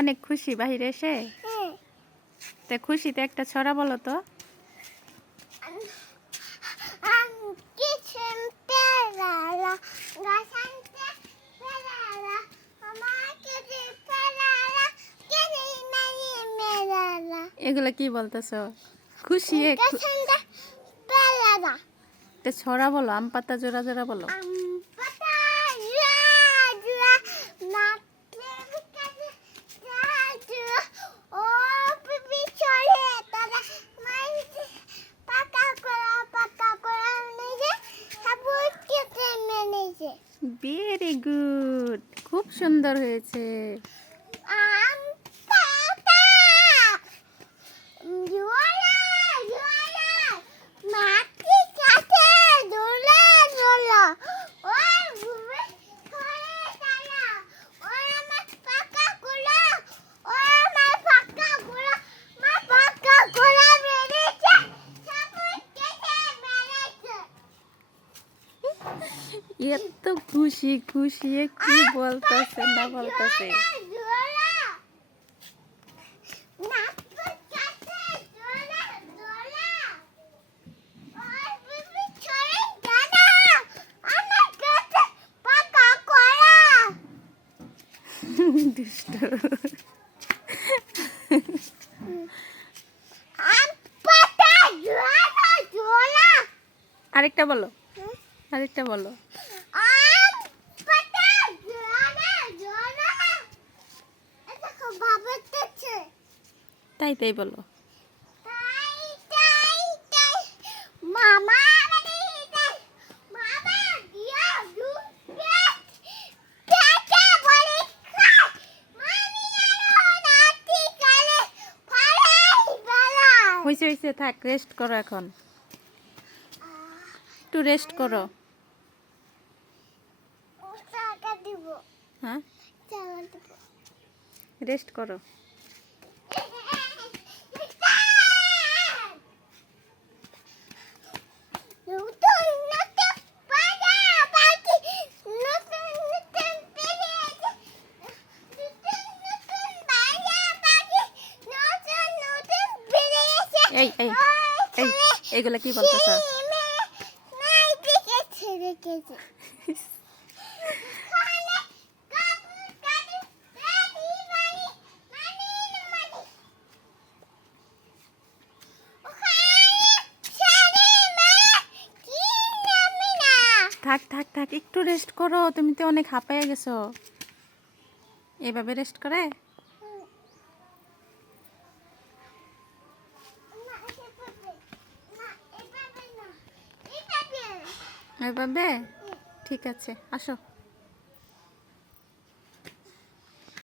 অনেক খুশি বাহিরে এসে? তে খুশিতে একটা ছড়া বলো তো। এগুলা কি বলতেছ? খুশি তে ছড়া বলো, আম পাতা জোড়া জোড়া বলো। ভেরি গুড, খুব সুন্দর হয়েছে। এত খুশি খুশি কি বলতেছে না বলতেছে। দুষ্ট। আরেকটা বলো, আরেকটা বলো। তাই তাই বলো। হয়েছে হয়েছে, থাক, রেস্ট করো এখন, একটু রেস্ট করো। হ্যাঁ, রেস্ট করো। এই এই এই এগুলা কি বলতেছ? থাক থাক থাক, একটু রেস্ট করো, তুমি তো অনেক হাঁপায়ে গেছো। এভাবে রেস্ট করে? এভাবে? ঠিক আছে, আসো।